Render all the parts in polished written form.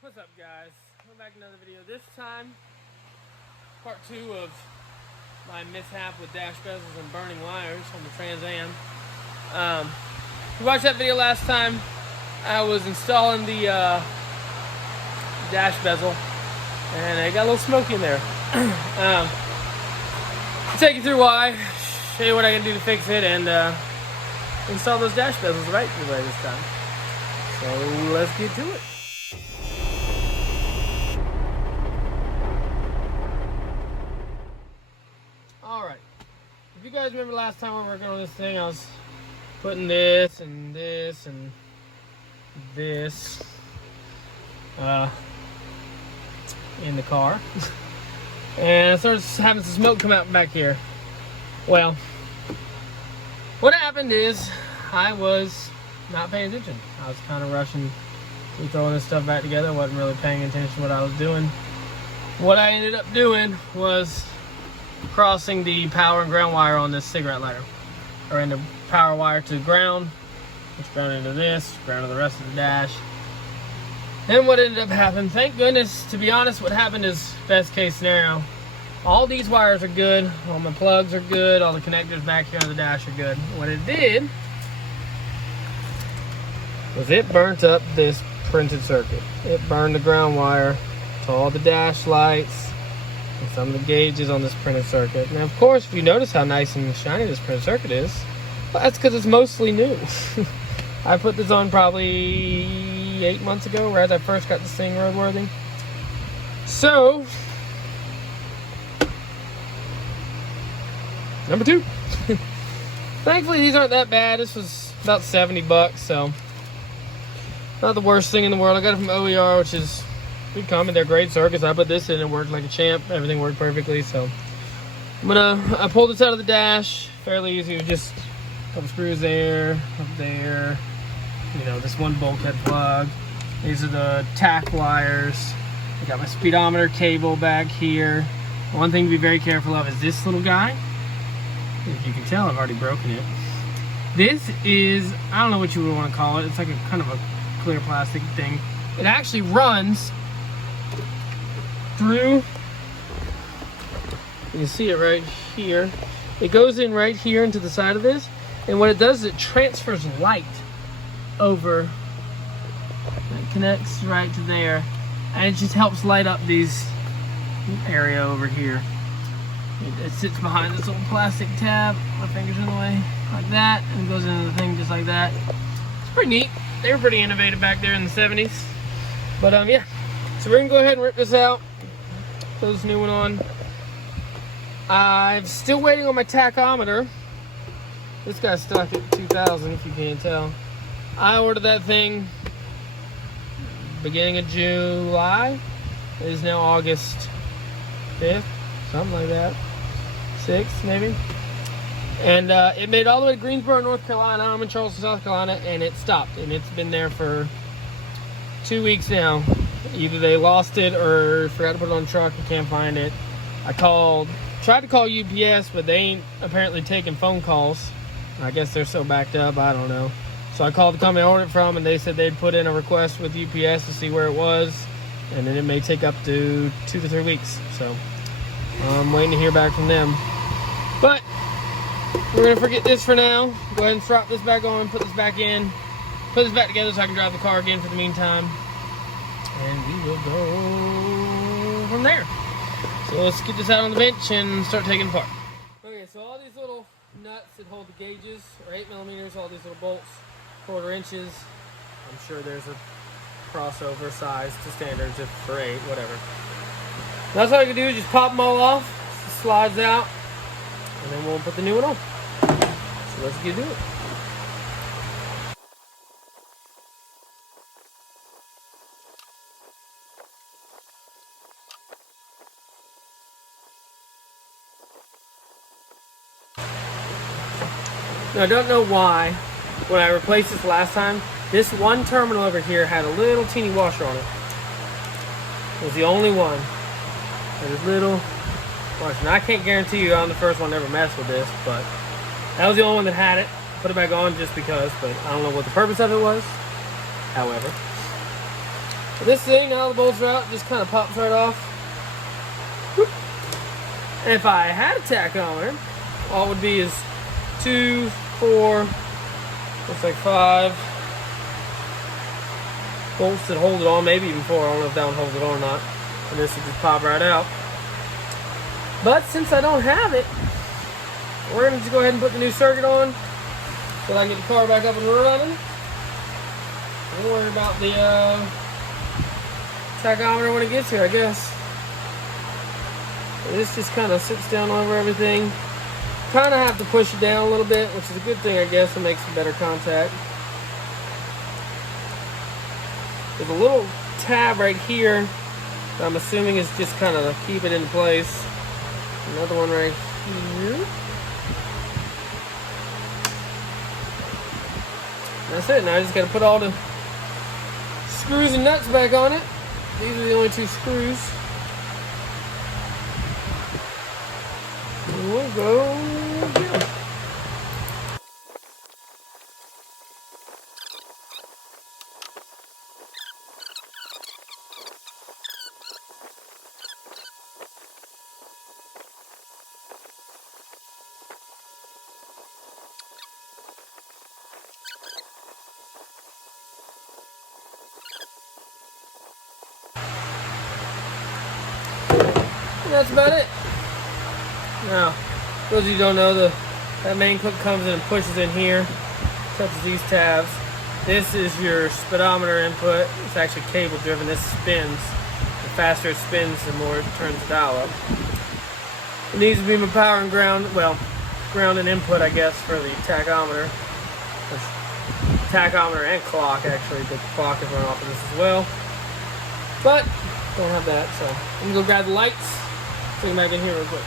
What's up, guys? We're back in another video. This time, part 2 of my mishap with dash bezels and burning wires on the Trans Am. If you watched that video last time, I was installing the dash bezel, and I got a little smoky in there. I'll take you through why, show you what I can do to fix it, and install those dash bezels the right way this time. So let's get to it. Alright, if you guys remember last time we were working on this thing, I was putting this and this and this in the car. And I started having some smoke come out back here. Well, what happened is I was not paying attention. I was kind of rushing through throwing this stuff back together. Wasn't really paying attention to what I was doing. What I ended up doing was crossing the power and ground wire on this cigarette lighter. I ran the power wire to ground, which ground into this, ground to the rest of the dash. And what ended up happening, thank goodness, to be honest, what happened is best case scenario. All these wires are good, all my plugs are good, all the connectors back here on the dash are good. What it did was it burnt up this printed circuit. It burned the ground wire to all the dash lights and some of the gauges on this printed circuit. Now, of course, if you notice how nice and shiny this printed circuit is, well, that's because it's mostly new. I put this on probably 8 months ago, right as I first got this thing roadworthy. So, number 2. Thankfully, these aren't that bad. This was about 70 bucks, so not the worst thing in the world. I got it from OER, which is good company. They're great circuits. I put this in, it worked like a champ. Everything worked perfectly. So I pulled this out of the dash fairly easy. It was just a couple screws there, up there. You know, this one bulkhead plug. These are the tack wires. I got my speedometer cable back here. One thing to be very careful of is this little guy. As you can tell, I've already broken it. This is, I don't know what you would want to call it. It's like a kind of a clear plastic thing. It actually runs through, you can see it right here. It goes in right here into the side of this, and what it does is it transfers light over. It connects right to there, and it just helps light up these area over here. It sits behind this little plastic tab. My finger's in the way, like that, and it goes into the thing just like that. It's pretty neat. They were pretty innovative back there in the 70s. But yeah, so we're gonna go ahead and rip this out. Put this new one on. I'm still waiting on my tachometer. This guy's stuck at 2,000, if you can't tell. I ordered that thing beginning of July. It is now August 5th, something like that. 6th, maybe. And it made it all the way to Greensboro, North Carolina. I'm in Charleston, South Carolina, and it stopped. And it's been there for 2 weeks now. Either they lost it or forgot to put it on the truck and can't find it. I tried to call UPS, but they ain't apparently taking phone calls. I guess they're so backed up, I don't know. So I called the company I ordered it from, and they said they'd put in a request with UPS to see where it was, and then it may take up to 2 to 3 weeks. So I'm waiting to hear back from them. But we're gonna forget this for now. Go ahead and strap this back on, put this back in, put this back together so I can drive the car again for the meantime. And we will go from there. So let's get this out on the bench and start taking it apart. Okay, so all these little nuts that hold the gauges are 8mm, all these little bolts, 1/4 inches. I'm sure there's a crossover size to standards if for 8, whatever. That's all I can do is just pop them all off, it slides out, and then we'll put the new one on. So let's get to it. Now, I don't know why, when I replaced this last time, this one terminal over here had a little teeny washer on it. It was the only one. There's little washer. Now, I can't guarantee you I'm the first one to ever mess with this, but that was the only one that had it. Put it back on just because, but I don't know what the purpose of it was. However, This thing, now the bolts are out, just kind of pops right off. Whoop. And if I had a tachometer, all it would be is 2, 4, looks like 5 bolts that hold it on, maybe even 4. I don't know if that one holds it on or not. And this would just pop right out. But since I don't have it, we're going to just go ahead and put the new circuit on so that I can get the car back up and running. Don't worry about the tachometer when it gets here, I guess. So this just kind of sits down over everything. Kind of have to push it down a little bit, which is a good thing, I guess. It makes better contact. There's a little tab right here that I'm assuming is just kind of to keep it in place. Another one right here. That's it. Now I just got to put all the screws and nuts back on it. These are the only 2 screws. And we'll go again. And that's about it. Now, for those of you who don't know, that main clip comes in and pushes in here, touches these tabs. This is your speedometer input. It's actually cable driven. This spins. The faster it spins, the more it turns the dial up. It needs to be my power and ground, well, ground and input, I guess, for the tachometer. Tachometer and clock, actually. The clock is run off of this as well. But don't have that, so I'm gonna go grab the lights. Take them back in here real quick.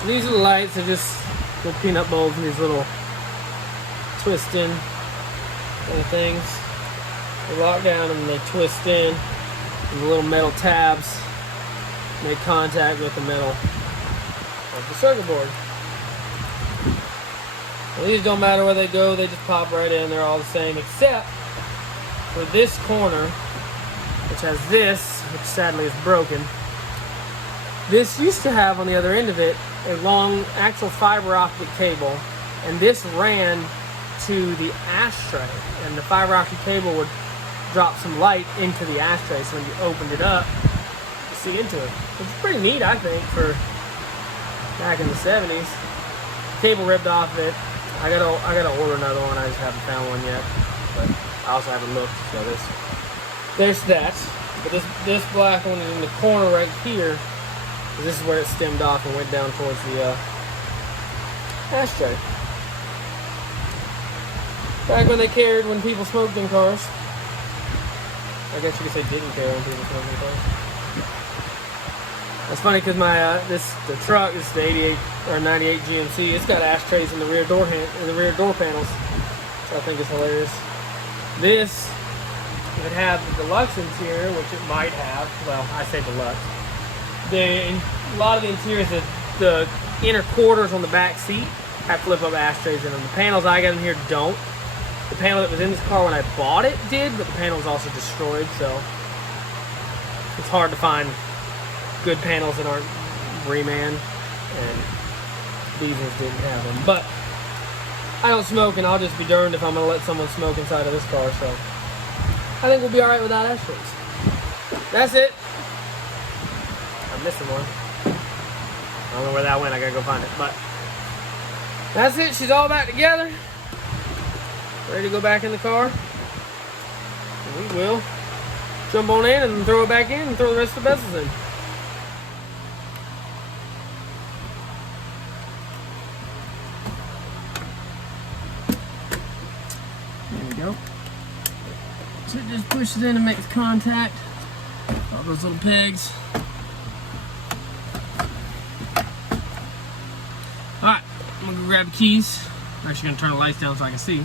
So these are the lights. They're just little peanut bulbs and these little twist in kind of things. They lock down and they twist in. And the little metal tabs make contact with the metal of the circuit board. Well, these don't matter where they go. They just pop right in. They're all the same, except for this corner, which has this, which sadly is broken. This used to have on the other end of it a long actual fiber optic cable, and this ran to the ashtray, and the fiber optic cable would drop some light into the ashtray, so when you opened it up, you see into it. Which is pretty neat, I think, for back in the 70s. Cable ripped off of it. I gotta order another one. I just haven't found one yet, but I also haven't looked. So there's that. But this black one is in the corner right here. This is where it stemmed off and went down towards the ashtray. Back when they cared when people smoked in cars. I guess you could say didn't care when people smoked in cars. That's funny because my the truck, this is the 88 or 98 GMC. It's got ashtrays in the rear door panels. So I think it's hilarious. This, if it had the deluxe interior, which it might have. Well, I say deluxe. A lot of the interiors, the inner quarters on the back seat have flip-up ashtrays in them. The panels I got in here don't. The panel that was in this car when I bought it did, but the panel was also destroyed, so it's hard to find good panels that aren't remanned, and these ones didn't have them. But I don't smoke, and I'll just be darned if I'm going to let someone smoke inside of this car, so I think we'll be alright without ashtrays. That's it. I'm missing one. I don't know where that went. I gotta go find it. But that's it. She's all back together. Ready to go back in the car. And we will jump on in and throw it back in and throw the rest of the bezels in. There we go. So it just pushes in and makes contact. All those little pegs. Alright, I'm gonna go grab the keys. I'm actually gonna turn the lights down so I can see.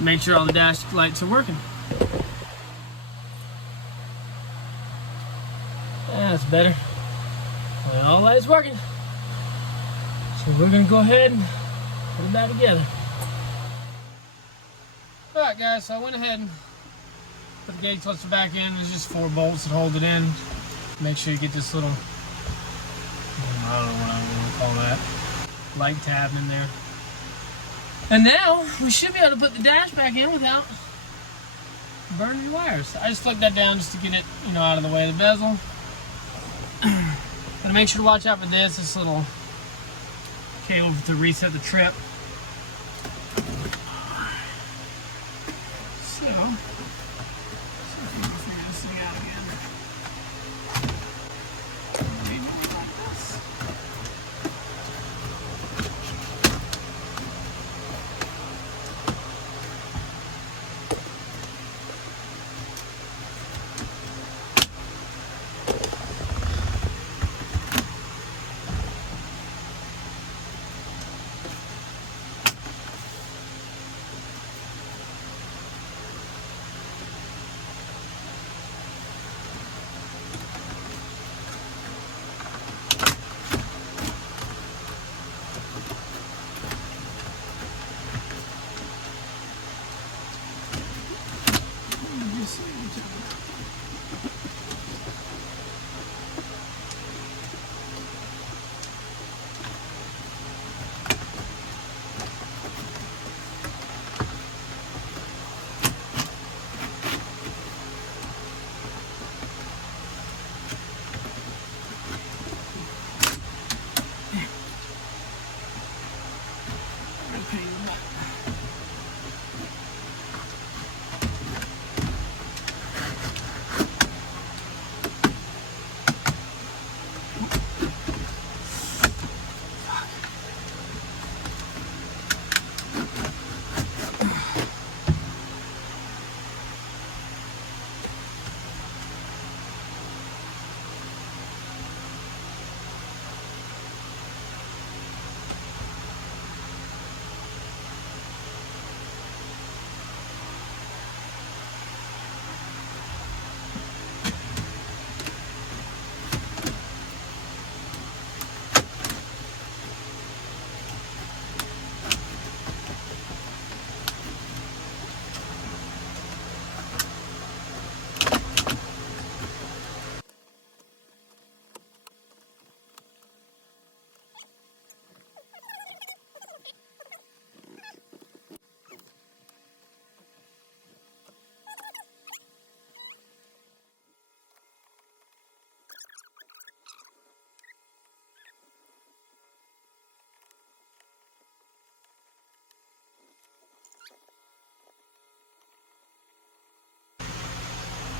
Make sure all the dash lights are working. That's better. Well, all lights working. So we're gonna go ahead and put it back together. Alright guys, so I went ahead and Put the gauge cluster back in. There's just 4 bolts that hold it in. Make sure you get this little, I don't know what I want to call that, light tab in there. And now we should be able to put the dash back in without burning the wires. I just flipped that down just to get it, out of the way of the bezel. Gotta make sure to watch out for this little cable to reset the trip. So, see if we can figure this thing out again. Maybe like this.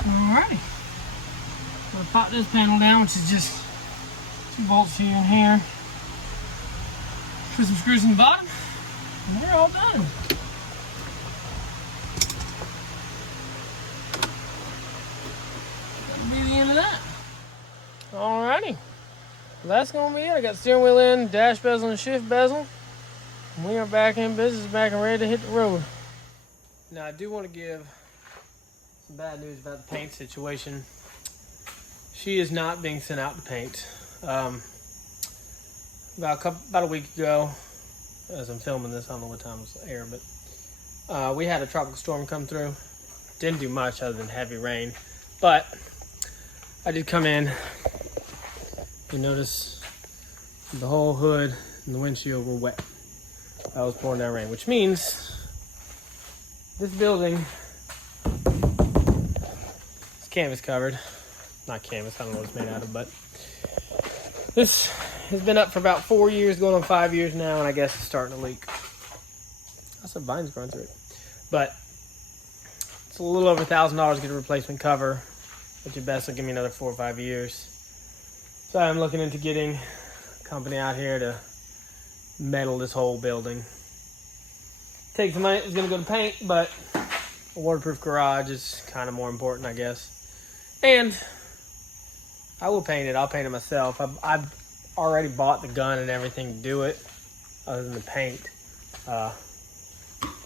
Alrighty. We'll pop this panel down, which is just 2 bolts here and here. Put some screws in the bottom, and we're all done. That'll be the end of that. Alrighty. That's gonna be it. I got steering wheel in, dash bezel, and shift bezel. And we are back in business, back and ready to hit the road. Now I do want to give some bad news about the paint situation. She is not being sent out to paint. About a week ago, as I'm filming this, I don't know what time it was air, but we had a tropical storm come through. Didn't do much other than heavy rain, but I did come in. You notice the whole hood and the windshield were wet. I was pouring down rain, which means this building is canvas covered. Not canvas, I don't know what it's made out of, but this has been up for about 4 years, going on 5 years now, and I guess it's starting to leak. That's some vines growing through it. But it's a little over $1,000 to get a replacement cover, but your best will give me another 4 or 5 years. So I'm looking into getting a company out here to metal this whole building. Take some money, it's gonna go to paint, but a waterproof garage is kind of more important, I guess. And I will paint it. I'll paint it myself. I've already bought the gun and everything to do it, other than the paint.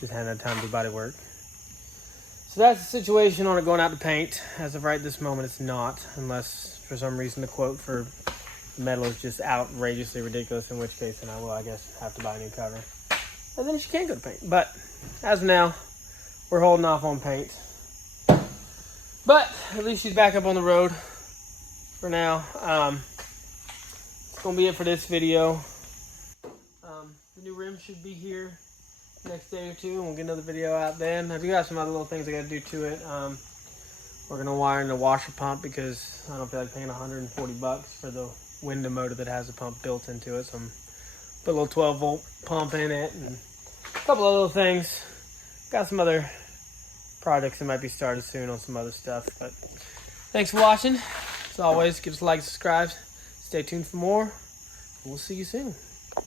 Just hadn't had time to do body work. So that's the situation on it going out to paint. As of right this moment, it's not, unless for some reason the quote for the metal is just outrageously ridiculous, in which case then I will, I guess, have to buy a new cover. And then she can go to paint. But as of now, we're holding off on paint. But at least she's back up on the road for now. It's gonna be it for this video. The new rim should be here next day or two, and we'll get another video out then. I do have some other little things I gotta do to it. We're gonna wire in the washer pump because I don't feel like paying $140 for the window motor that has a pump built into it. So I'm put a little 12-volt pump in it and a couple of little things. Got some other projects that might be started soon on some other stuff. But thanks for watching. As always, give us a like, subscribe. Stay tuned for more. We'll see you soon.